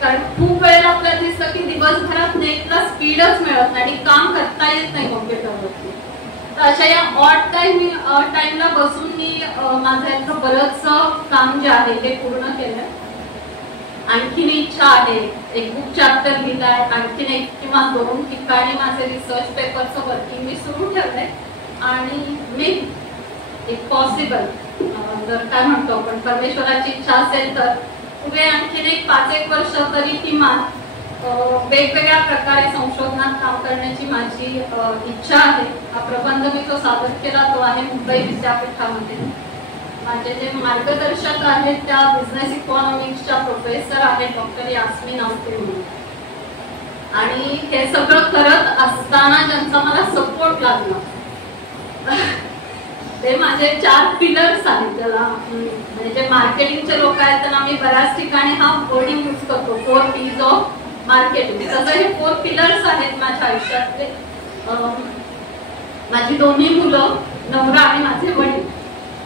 कारण खूप वेळेला आपल्याला दिसतं की दिवसभरात नेटला स्पीडच मिळत नाही आणि काम करता येत नाही कॉम्प्युटरवरती. तर अशा या ऑड टाइमला बसून मी माझं याचं बरंच काम जे आहे ते पूर्ण केलं. आणखीन इच्छा आहे, एक बुक चॅप्टर लिहिलाय, आणखीन 1 किंवा 2 ठिकाणी माझे रिसर्च पेपरचं वर्किंग मी सुरू ठेवलंय आणि मी एक पॉसिबल जर काय म्हणतो आपण परमेश्वराची इच्छा असेल तर पुढे आणखीन 5-1 वर्ष तरी किमान वेगवेगळ्या प्रकारे संशोधनात काम करण्याची माझी इच्छा आहे. हा प्रबंध मी जो सादर केला तो आहे मुंबई विद्यापीठामध्ये. माझे जे मार्गदर्शक आहेत त्या बिझनेस इकॉनॉमिक्सच्या प्रोफेसर आहेत डॉक्टर यास्मीन आवटे म्हणून. आणि हे सगळं करत असताना ज्यांचा मला सपोर्ट लागला ते माझे 4 पिलर्स आहेत. त्याला म्हणजे जे मार्केटिंगचे लोक आहेत त्यांना मी बऱ्याच ठिकाणी हा वर्डिंग यूज करतो 4 P's ऑफ मार्केटिंग. तसं हे 4 पिलर्स आहेत माझ्या आयुष्यातले. माझी दोन्ही मुलं, नवरा आणि माझे वडील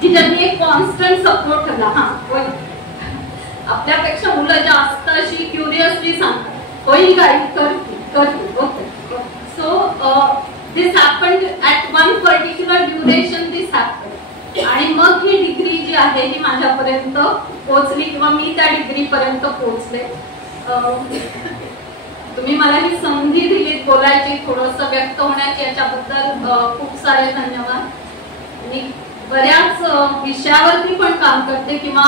की ज्यांनी एक कॉन्स्टंट सपोर्ट केला. होय, आपल्यापेक्षा मुलं जास्त अशी क्युरियसली सांगतात, होईल काय, करतील. Okay. So this happened at one particular duration. This happened आणि मग ही डिग्री जी आहे ही माझ्यापर्यंत पोहोचली किंवा मी त्या डिग्री पर्यंत पोहोचले. तुम्ही मला ही संधी दिलीत बोलायची, थोडंसं व्यक्त होण्याची, याच्याबद्दल खूप सारे धन्यवाद. मी बऱ्याच विषयावरती पण काम करते किंवा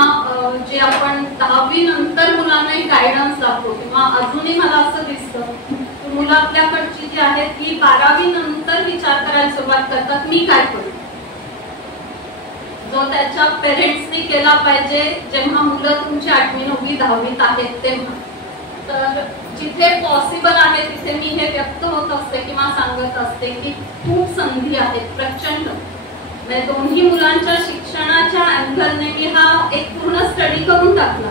जे आपण 10वी नंतर मुलांना गायडन्स दाखवतो किंवा अजूनही मला असं दिसतं की मुलं आपल्याकडची जी आहेत ही 12वी नंतर विचार करायला सुरुवात करतात, मी काय करू, जो त्याच्या पेरेंट्सनी केला पाहिजे जेव्हा मुलं तुमची 8वी 9वी 10वीत आहेत तेव्हा. तर जिथे पॉसिबल आहे तिथे मी हे व्यक्त होत असते किंवा सांगत असते की खूप संधी आहेत प्रचंड. म्हणजे दोन्ही मुलांच्या शिक्षणाच्या अँगलने मी हा एक पूर्ण स्टडी करून टाकला.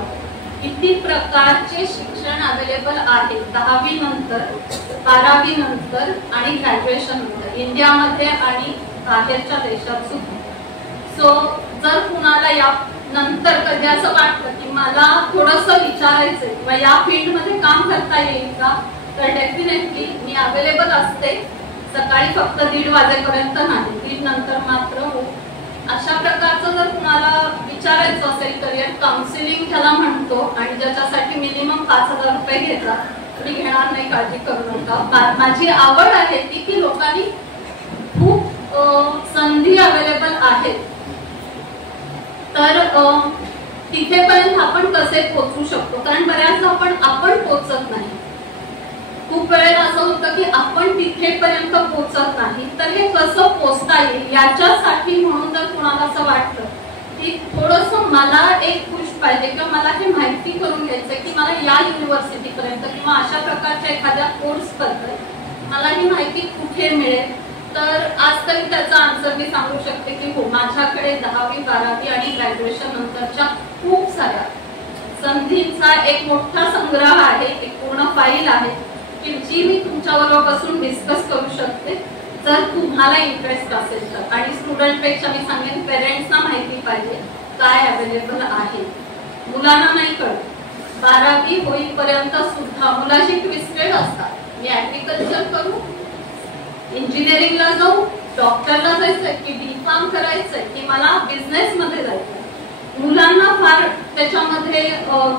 किती प्रकारचे शिक्षण अवेलेबल आहे 10वी नंतर, 12वी नंतर आणि ग्रॅज्युएशन नंतर, इंडियामध्ये आणि बाहेरच्या देशात सुद्धा. सो जर कुणाला या नंतर कधी असं वाटतं की मला थोडंसं विचारायचंय किंवा या फील्डमध्ये काम करता येईल का, तर डेफिनेटली मी अवेलेबल असते. सकाळी फक्त 1:30 वाजेपर्यंत नाही, 1:30 नंतर मात्र हो. अशा प्रकारचं जर कुणाला विचारायचं असेल, करिअर काउन्सिलिंग ज्याला म्हणतो आणि ज्याच्यासाठी मिनिमम 5,000 रुपये घेतात, मी घेणार नाही, काळजी करू नका. माझी आवड आहे ती की लोकांनी खूप संधी अवेलेबल आहेत, तर तिथेपर्यंत आपण कसे पोहोचू शकतो. कारण बऱ्याचदा आपण पोहोचत नाही. खूप वेळेला असं होतं की आपण तिथेपर्यंत पोहोचत नाही, तर हे कसं पोहोचता येईल याच्यासाठी म्हणून जर कुणाला असं वाटतं की थोडंसं मला एक पुश पाहिजे किंवा मला हे माहिती करून घ्यायचंय की मला या युनिव्हर्सिटीपर्यंत किंवा अशा प्रकारच्या एखाद्या कोर्स बद्दल मला ही माहिती कुठे मिळेल, तर आज तरी त्याचा आन्सर मी सांगू शकते की हो, माझ्याकडे 10वी 12वी आणि ग्रॅज्युएशन नंतरच्या खूप साऱ्या संधींचा एक मोठा संग्रह आहे, एक पूर्ण फाईल आहे की जी मी तुमच्याबरोबर बसून डिस्कस करू शकते जर तुम्हाला इंटरेस्ट असेल तर. आणि स्टुडंट पेक्षा मी सांगेन पेरेंट्सना माहिती पाहिजे काय अवेलेबल आहे. मुलांना नाही कळत, 12वी होईपर्यंत सुद्धा मुलाशी ट्विस्टेड असतात. मी ऍग्रिकल्चर करू, इंजिनिअरिंगला जाऊ, डॉक्टरला जायचंय की B.Pharm करायचंय की मला बिझनेस मध्ये जायचंय. मुलांना फार त्याच्यामध्ये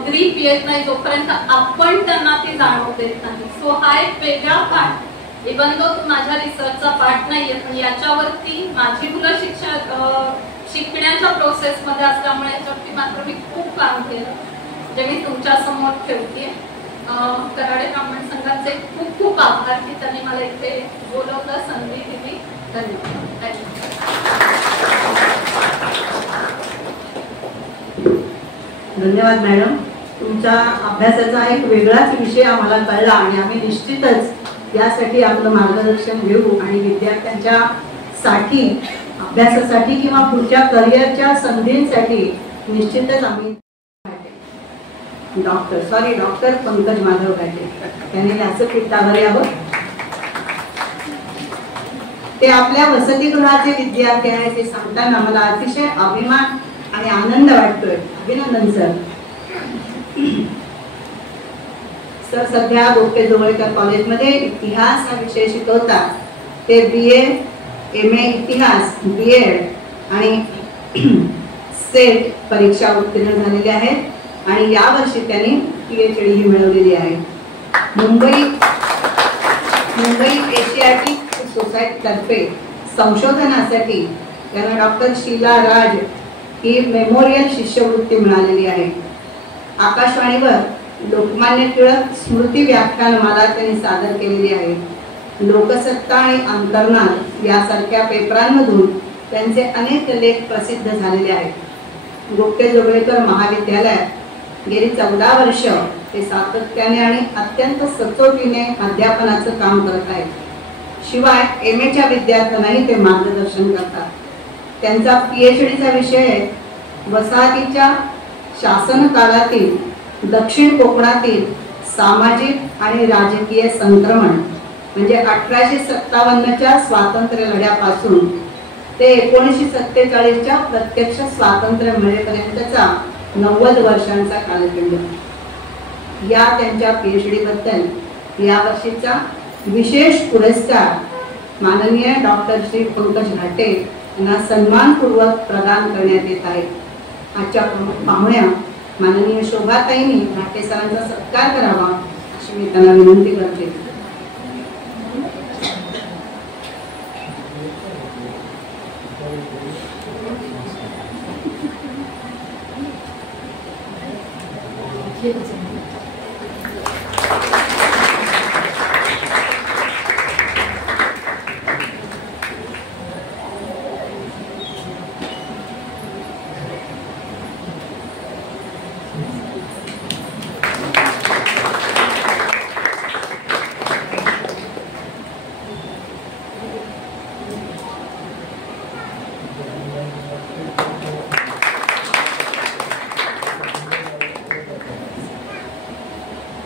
ग्रीप येत नाही जोपर्यंत आपण त्यांना ती जाणव देत नाही. सो हा एक वेगळा पार्ट, इवन दो तो माझ्या रिसर्चचा पार्ट नाहीये, पण याच्यावरती माझी मुलं शिकण्याच्या प्रोसेस मध्ये असल्यामुळे याच्यावरती मात्र मी खूप काम केलं, जे मी तुमच्या समोर ठेवते. कराडे ब्राह्मण संघाचे खूप खूप आभार की त्यांनी मला इथे बोलवलं, संधी दिली. धन्यवाद. धन्यवाद मॅडम. तुमच्या अभ्यासाचा एक वेगळाच विषय आम्हाला कळला आणि आम्ही निश्चितच यासाठी आपलं मार्गदर्शन घेऊ आणि विद्यार्थ्यांच्या साठी अभ्यासासाठी किंवा पुढच्या करिअरच्या संधींसाठी निश्चितच आम्ही डॉक्टर पंकज माधव घाटे त्यांनी व्यासपीठावर यावं. ते आपल्या वसतिगृहाचे विद्यार्थी आहेत ते सांगताना मला अतिशय अभिमान आणि आनंद वाटतोय. अभिनंदन सर. सर सध्या गोपटे जोगळेकर कॉलेजमध्ये इतिहास हा विषय शिकवतात. ते BA MA इतिहास, BEd आणि सेट परीक्षा उत्तीर्ण झालेले आहेत आणि यावर्षी त्यांनी PhD ही मिळवलेली आहे. मुंबई एशियाटिक सोसायटी तर्फे संशोधनासाठी त्यांना डॉक्टर शीला राज ही मेमोरियल शिष्यवृत्ती मिळालेली आहे. आकाशवाणीवर लोकमान्य टिळक स्मृती व्याख्यानमाला त्यांनी सादर केलेली आहे. लोकसत्ता आणि अंतर्नाद यासारख्या पेपरांमधून त्यांचे अनेक लेख प्रसिद्ध झालेले आहेत. गोपटे जोगळेकर महाविद्यालयात गेली 14 वर्ष ते सातत्याने आणि अत्यंत सचोटीने अध्यापनाचं काम करत आहेत. शिवाय MAच्या विद्यार्थ्यांनाही ते मार्गदर्शन करतात. त्यांचा PhDचा विषय वसाहतीच्या शासन काळातील दक्षिण कोकणातील सामाजिक आणि राजकीय संक्रमण म्हणजे 1857च्या स्वातंत्र्य लढ्यापासून ते 1947च्या प्रत्यक्ष स्वातंत्र्य मिळेपर्यंतचा 90 वर्षांचा कालखंड. या त्यांच्या PhD बद्दल यावर्षीचा विशेष पुरस्कार माननीय डॉक्टर श्री पंकज घाटे यांना सन्मानपूर्वक प्रदान करण्यात येत आहे. आजच्या प्रमुख पाहुण्या माननीय शोभाताईंनी घाटे सरांचा सत्कार करावा अशी मी त्यांना विनंती करते.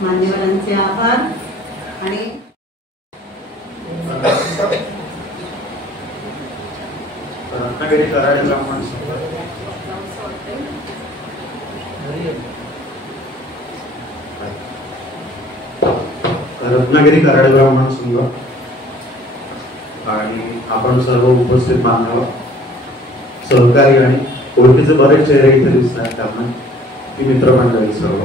मान्यवरांचे आभार. आणि रत्नागिरी कराडे ब्राह्मण संघ रत्नागिरी कराडे ब्राह्मण संघ आणि आपण सर्व उपस्थित मानव सहकारी आणि ओळखीचे बरेच चेहरे इथे दिसतात, त्यामुळे ती मित्रमंडळी सर्व.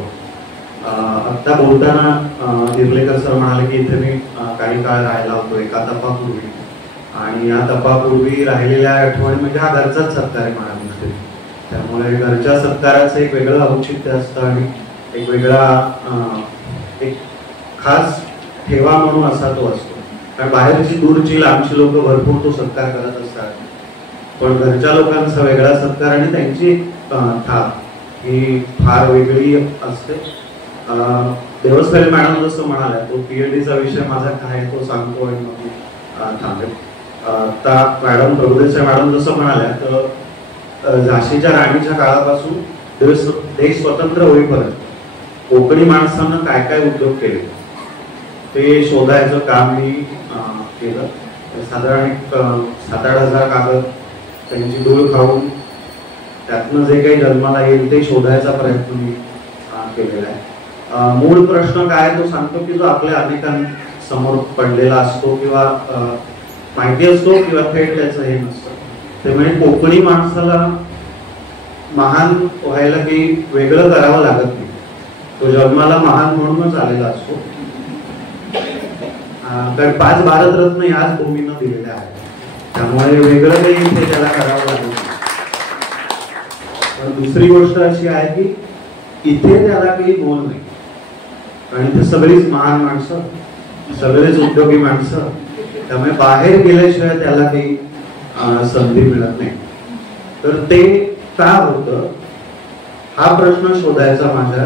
आत्ता बोलताना इर्लेकर सर म्हणाले की इथे मी काही काळ राहिला होतो एका तपापूर्वी, आणि या तपापूर्वी राहिलेल्या आठवणी म्हणजे हा घरचाच सत्कार आहे मला गोष्टी. त्यामुळे घरच्या सत्काराचं एक वेगळं औचित्य असतं आणि एक वेगळा एक खास ठेवा म्हणून असा तो असतो. कारण बाहेरची दूरची लांबची लोक भरपूर तो सत्कार करत असतात, पण घरच्या लोकांचा वेगळा सत्कार आणि त्यांची थाप ही फार वेगळी असते. देवस्थानी मॅडम जसं म्हणाल्या तो PhDचा विषय माझा काय तो सांगतो आणि मग थांबेल. आता मॅडम प्रभुदेसाई मॅडम जसं म्हणाल्या तर झाशीच्या राणीच्या काळापासून देश स्वतंत्र होईपर्यंत कोकणी माणसानं काय काय उद्योग केले ते शोधायचं काम मी केलं. साधारण 7-8 हजार कागद त्यांची धूळ खाऊन त्यातनं जे काही जन्माला येईल ते शोधायचा प्रयत्न मी केलेला आहे. मूळ प्रश्न काय तो सांगतो की जो आपल्या अनेकांसमोर पडलेला असतो किंवा माहिती असतो किंवा थेट त्याचं हे नसतं. ते म्हणजे कोकणी माणसाला महान व्हायला काही वेगळं करावं लागत नाही, तो जन्माला महान म्हणूनच आलेला असतो. कारण 5 भारतरत्न याच भूमीनं दिलेल्या आहेत, त्यामुळे वेगळं काही इथे त्याला करावं लागत नाही. पण दुसरी गोष्ट अशी आहे की इथे त्याला काही मोल नाही, कारण इथे सगळीच महान माणसं, सगळेच उद्योगी माणसं, त्यामुळे बाहेर गेल्याशिवाय त्याला काही संधी मिळत नाही. तर ते का होतं हा प्रश्न शोधायचा माझ्या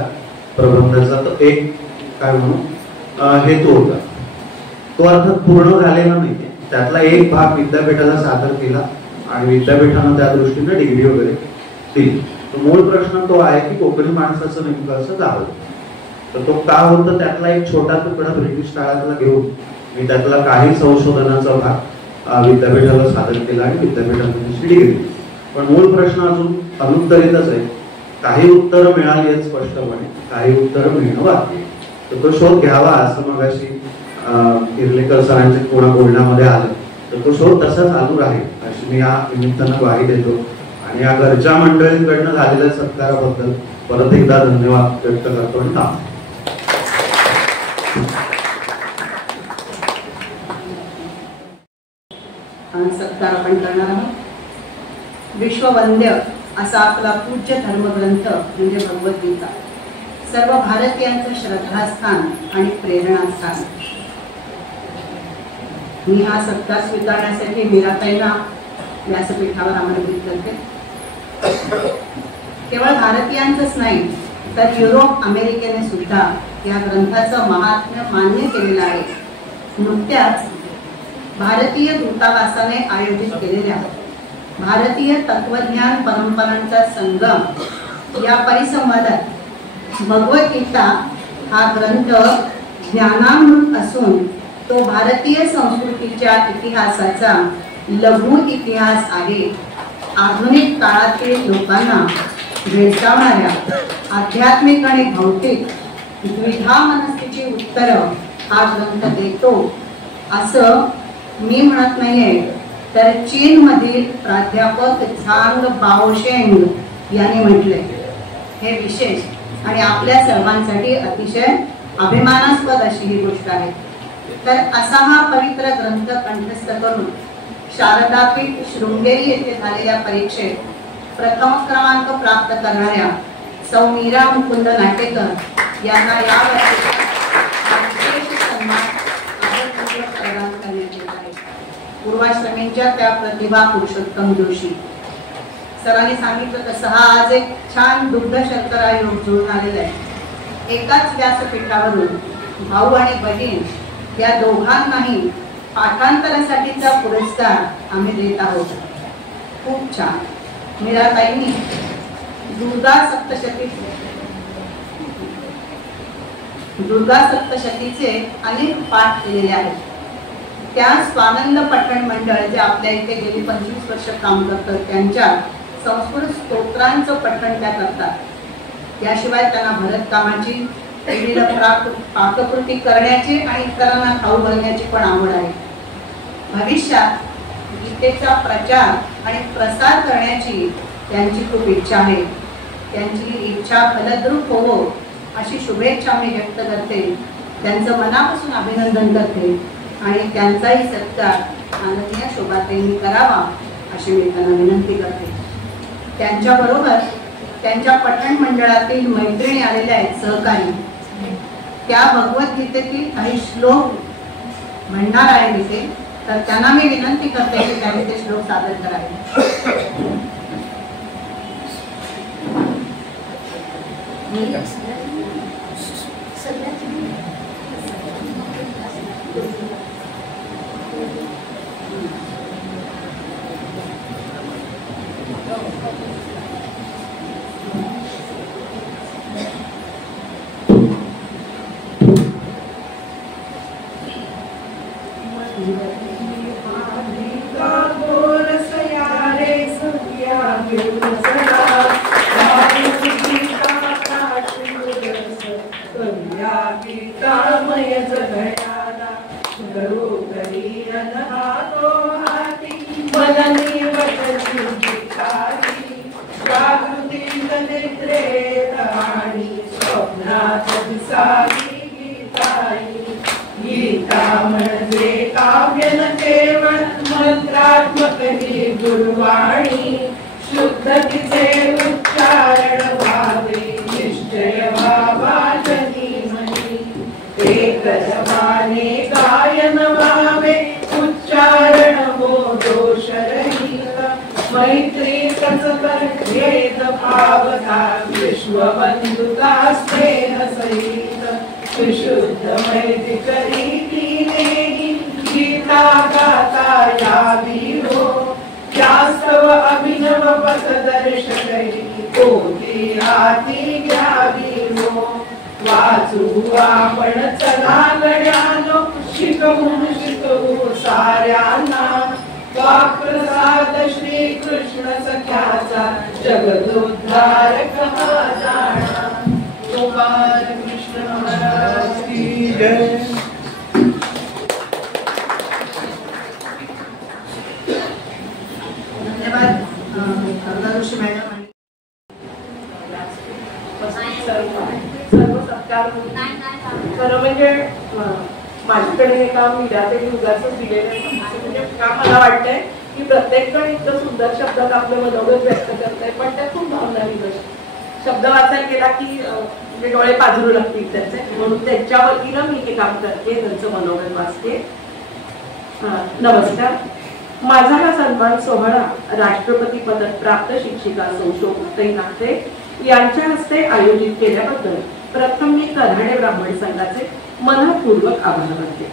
प्रबंधाचा तो एक काय म्हणून हेतू होता. तो अर्थात पूर्ण झालेला नाही, त्यातला एक भाग विद्यापीठाला सादर केला आणि विद्यापीठानं त्या दृष्टीने डिग्री वगैरे दिली. मूळ प्रश्न तो आहे की कोकणी माणसाचं नेमकं असं का होतं. तर तो का होतं त्यातला एक छोटा तुकडा ब्रिटिश काळातला घेऊन मी त्यातला काही संशोधनाचा भाग विद्यापीठाला सादर केला आणि विद्यापीठाने डिग्री दिली. पण मूळ प्रश्न अजून अनुत्तरितच आहे. काही उत्तरं मिळाली आहेत स्पष्टपणे, काही उत्तरं मिळणं बाकी आहे. तर तो शोध घ्यावा असं मगाशी इर्लेकर सरांच्या कोणा बोलण्यामध्ये आलं, तर तो शोध तसा चालू राहील अशी मी या निमित्तानं ग्वाही देतो. आणि या घरच्या मंडळींकडनं झालेल्या सत्काराबद्दल परत एकदा धन्यवाद व्यक्त करतो. आणि सत्कार आपण करणार आहोत. विश्ववंद्य असा आपला पूज्य धर्मग्रंथ म्हणजे भगवद्गीता सर्व भारतीयांचं श्रद्धास्थान आणि प्रेरणास्थान. मी हा सत्कार स्वीकारण्यासाठी मीराताईंना व्यासपीठावर आमंत्रित करते. केवळ भारतीयांचंच नाही तर युरोप अमेरिकेने सुद्धा या ग्रंथाचं महात्म्य मान्य केलेलं आहे. नुकत्याच भारतीय दूतावासाने आयोजित केलेल्या भारतीय तत्वज्ञान परंपरांचा संगम या परिसंवादात भगवद्गीता हा ग्रंथ ज्ञानामृत असून तो भारतीय संस्कृतीच्या इतिहासाचा लघु इतिहास आहे. आधुनिक काळातील लोकांना भेडसावणाऱ्या आध्यात्मिक आणि भौतिक द्विधा मनस्थितीची उत्तरं हा ग्रंथ देतो असं मी म्हणत नाहीये, तर चीनमधील प्राध्यापक झांग बाओशेंग यांनी म्हटले. हे विशेष आणि आपल्या सर्वांसाठी अतिशय अभिमानास्पद अशी ही गोष्ट आहे. तर असा हा पवित्र ग्रंथ कंठस्थ करून शारदापीठ शृंगेरी येथे झालेल्या परीक्षेत प्रथम क्रमांक प्राप्त करणाऱ्या सौ मीरा मुकुंद नाटेकर यांना या वर्षीचा विशेष सन्मान आदरपूर्वक प्रदान करण्यात येत आहे. पूर्वाश्रमींच्या त्या प्रतिभा पुरुषोत्तम जोशी सरांनी सांगितलं तसं हा आज एक छान दुग्ध शर्करा योग जुळून आलेला आहे. एकाच व्यासपीठावरून भाऊ आणि बहीण या दोघांनाही पाठांतरासाठीचा पुरस्कार आम्ही देत आहोत. खूप छान. मीराताईंनी दुर्गा सप्तशतीचे अनेक पाठ केलेले आहेत. त्या स्वानंद पठण मंडळ जे आपल्या इथे गेली 25 वर्ष काम करतात, त्यांच्या संस्कृत स्तोत्रांचं पठण त्या करतात. याशिवाय त्यांना भरतकामाची विविध पाककृती करण्याची आणि इतरांना खाऊ घालण्याची पण आवड आहे. भविष्यात गीतेचा प्रचार आणि प्रसार करण्याची त्यांची खूप इच्छा आहे. त्यांची इच्छा फलद्रूप होवो अशी शुभेच्छा मी व्यक्त करते. त्यांचं मनापासून अभिनंदन करते आणि त्यांचाही सत्कार माननीय शोभाताईंनी करावा अशी मी त्यांना विनंती करते. त्यांच्याबरोबर त्यांच्या पठण मंडळातील मैत्रिणी आलेल्या आहेत, सहकारी. त्या भगवद्गीतेतील काही श्लोक म्हणणार आहे तिथे, तर त्यांना मी विनंती करते की त्यांनी ते श्लोक सादर करावे. गुरुवाणी शुद्ध तिचे उच्चारण व्हावे निश्चय व्हावा जनीमनी. एक जमाने गायन व्हावे उच्चारण हो दोष रहित. मैत्री कसकर भेद भावता विश्वबंधुता स्नेह सहित. विशुद्ध मैत्री करीती नेही गीता गाता यावी हो. शास्त्रव अभिनव पथ दर्शकरी कोटी हाती घ्यावी हो. वाचू आपण चला गड्यानो शिकवू साऱ्यांना. वाक्प्रसाद श्री कृष्ण सख्याचा जगदोद्धारक हा जाणा. गोपाल कृष्ण महाराज की जय. खरं म्हणजे माझ्याकडे हे काम मीराताई उगाचच दिलेलं आहे. म्हणजे काम मला वाटतंय की प्रत्येक जण इतकं सुंदर शब्दात आपलं मनोगत व्यक्त करतंय, पण त्या खूप भावना शब्द वाचायला गेला की म्हणजे डोळे पाझरू लागतील त्याचे. म्हणून त्यांच्या वतीनं मी हे काम करते, त्यांचं मनोगत वाचते. नमस्कार. माझा हा सन्मान सोहळा राष्ट्रपती पदक प्राप्त शिक्षिका शोभाताई नागटे यांच्या हस्ते आयोजित केल्याबद्दल प्रथम मी कऱ्हाडे ब्राह्मण संघाचे मनपूर्वक आभार मानते.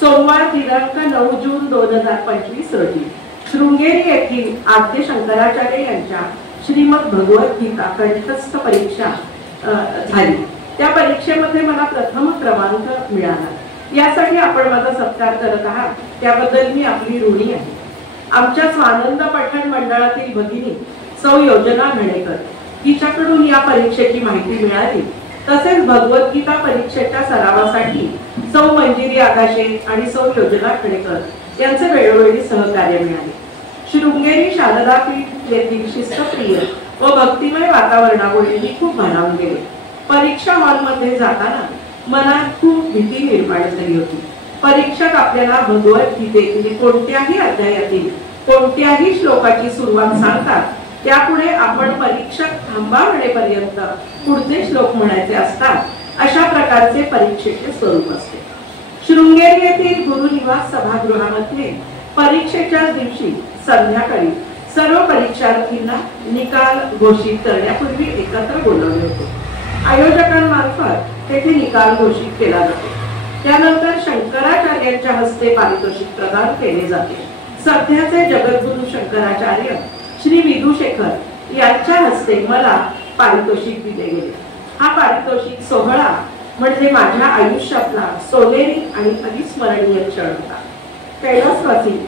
सोमवार दिनांक 9 जून 2025 रोजी शृंगेरी येथील आद्य शंकराचार्य यांच्या श्रीमद भगवद्गीता कंठस्थ परीक्षा झाली. त्या परीक्षेमध्ये मला प्रथम क्रमांक मिळाला. यासाठी आपण माझा सत्कार करत आहात त्याबद्दल मी आपली ऋणी आहे. आमच्या स्वानंद पठण मंडळातील भगिनी सौ योजना घणेकर हिच्याकडून या परीक्षेची माहिती मिळाली। तसेच भगवद्गीता परीक्षेच्या सरावासाठी सौ मंजिरी आगाशे आणि सौ योजना घणेकर यांचे वेळोवेळी सहकार्य मिळाले। शृंगेरी शारदा पीठ येथील शिस्तप्रिय व भक्तिमय वातावरणामुळे मी खूप भारावून गेले। परीक्षा हॉलमध्ये जाताना मनात खूप भीती निर्माण झाली होती। परीक्षक आपल्याला भगवद्गीतेतील कोणत्याही अध्यायातील कोणत्याही श्लोकाची सुरुवात सांगतात, त्यापुढे आपण परीक्षक थांबा म्हणेपर्यंत पुढचे श्लोक म्हणायचे असतात। अशा प्रकारचे परीक्षेचे स्वरूप असते। शृंगेरी येथील गुरुनिवास सभागृहामध्ये परीक्षेच्या दिवशी संध्याकाळी सर्व परीक्षार्थींना निकाल घोषित करण्यापूर्वी एकत्र बोलवले होते। आयोजकांमार्फत तेथे निकाल घोषित केला जातो। त्यानंतर शंकराचार्यांच्या हस्ते पारितोषिक प्रदान केले जाते। सध्याचे जगद्गुरु शंकराचार्य श्री विदुशेखर यांच्या हस्ते मला पारितोषिक दिले गेले। हा पारितोषिक सोहळा म्हणजे माझ्या आयुष्यातला सोनेरी आणि अविस्मरणीय क्षण होता। कैलासवासी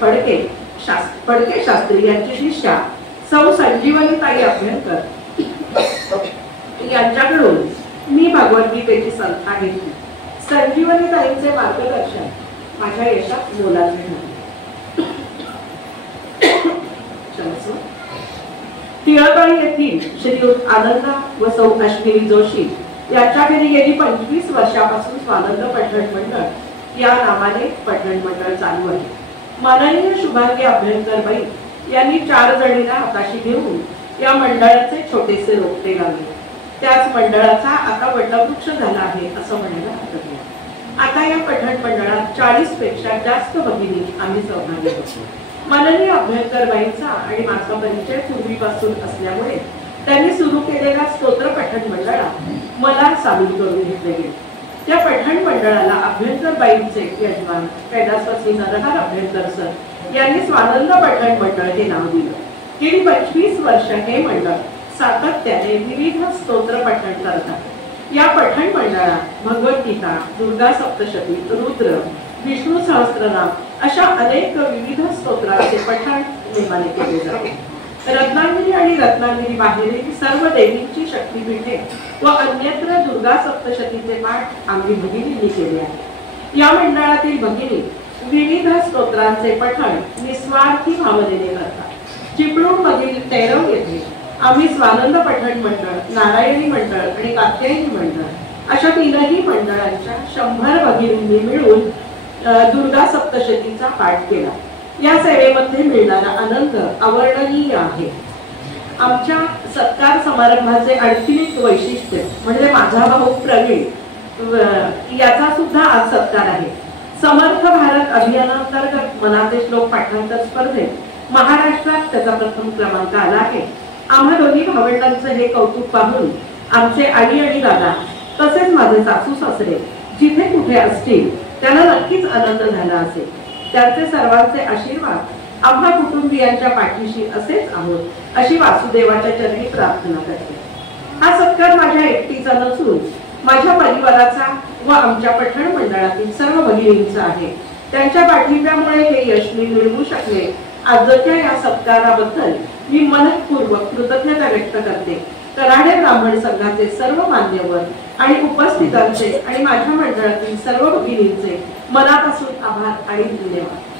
फडके शास्त्री यांची शिष्या सौ संजीवनीताई अभ्यंकर यांच्याकडून मी भगवद्गीतेची संस्था घेतली। संजीवनीताईंचे मार्गदर्शन माझ्या यशात मोलाचे ठरले। टिळकवाडी येथील श्रीयुत आनंद व सौ अश्विनी जोशी यांच्या घरी गेली 25 वर्षापासून स्वानंद पठण मंडळ या नावाने पठण मंडळ चालू आहे। माननीय शुभांगी अभ्यंकरबाई यांनी 4 जणींना हाताशी घेऊन या मंडळाचे छोटेसे रोपटे लावले। त्याच मंडळाचा आता वटवृक्ष झाला आहे असं म्हणायला हरकत नाही। आता या पठण मंडळात 40 पेक्षा जास्त भगिनी आम्ही सहभागी होतो। माननीय अभ्यंकरबाईंचा आणि माझा परिचय पूर्वीपासून असल्यामुळे त्यांनी सुरू केलेल्या स्तोत्र पठण मंडळात मला सामील करून घेतले गेले। त्या पठण मंडळाला अभ्यंकरबाईंचे यजमान कैलासवासी नरहर अभ्यंकर सर यांनी स्वानंद पठण मंडळ हे नाव दिलं। गेली 25 वर्ष हे मंडळ सातत्याने विविध स्तोत्र पठण करतात। या पठण मंडळात भगवद्गीता, दुर्गा सप्तशती, रुद्र, विष्णू सहस्त्रनाम अशा अनेक विविध स्तोत्रांचे पठण नेमाने केले जाते। रत्नागिरी आणि रत्नागिरी बाहेरील सर्व देवींची शक्तीपीठे व अन्यत्र दुर्गा सप्तशतीचे पाठ आम्ही भगिनींनी केले आहे। या मंडळातील भगिनी विविध स्तोत्रांचे पठण निस्वार्थी भावनेने करतात। चिपळूण मधील तेरव येथे आम्ही स्वानंद पठण मंडळ, नारायणी मंडळ आणि कात्यायनी मंडळ अशा 3ही मंडळांच्या 100 भगिनींनी मिळून दुर्गा सप्तशतीचा पाठ केला। या सेवेमध्ये मिळणारा आनंद अवर्णनीय आहे। आमच्या सत्कार समारंभाचे आणखी एक वैशिष्ट्य म्हणजे माझा भाऊ प्रवीण याचा सुद्धा आज सत्कार आहे। समर्थ भारत अभियानांतर्गत मनाचे श्लोक पाठांतर स्पर्धेत महाराष्ट्रात त्याचा प्रथम क्रमांक आला आहे। आम्हा दोन्ही भावंडांचे हे कौतुक पाहून आमचे आई आणि दादा तसेच माझे सासू सासरे जिथे कुठे असतील त्यांना नक्कीच आनंद झाला असेल। त्यांचे सर्वांचे आशीर्वाद आम्हा कुटुंबियांच्या पाठीशी असेच आहोत अशी वासुदेवाच्या चरणी प्रार्थना करते। हा सत्कार माझ्या एकटीचा नसून माझ्या परिवाराचा व आमच्या पठण मंडळातील सर्व भगिनींचा आहे। त्यांच्या पाठिंब्यामुळे हे यश मी मिळवू शकले। आजच्या या सत्काराबद्दल मी मनपूर्वक कृतज्ञता व्यक्त करते। कऱ्हाडे ब्राह्मण संघाचे सर्व मान्यवर आणि उपस्थितांचे आणि माझ्या मंडळातील सर्व भगिनींचे मनापासून आभार आणि धन्यवाद।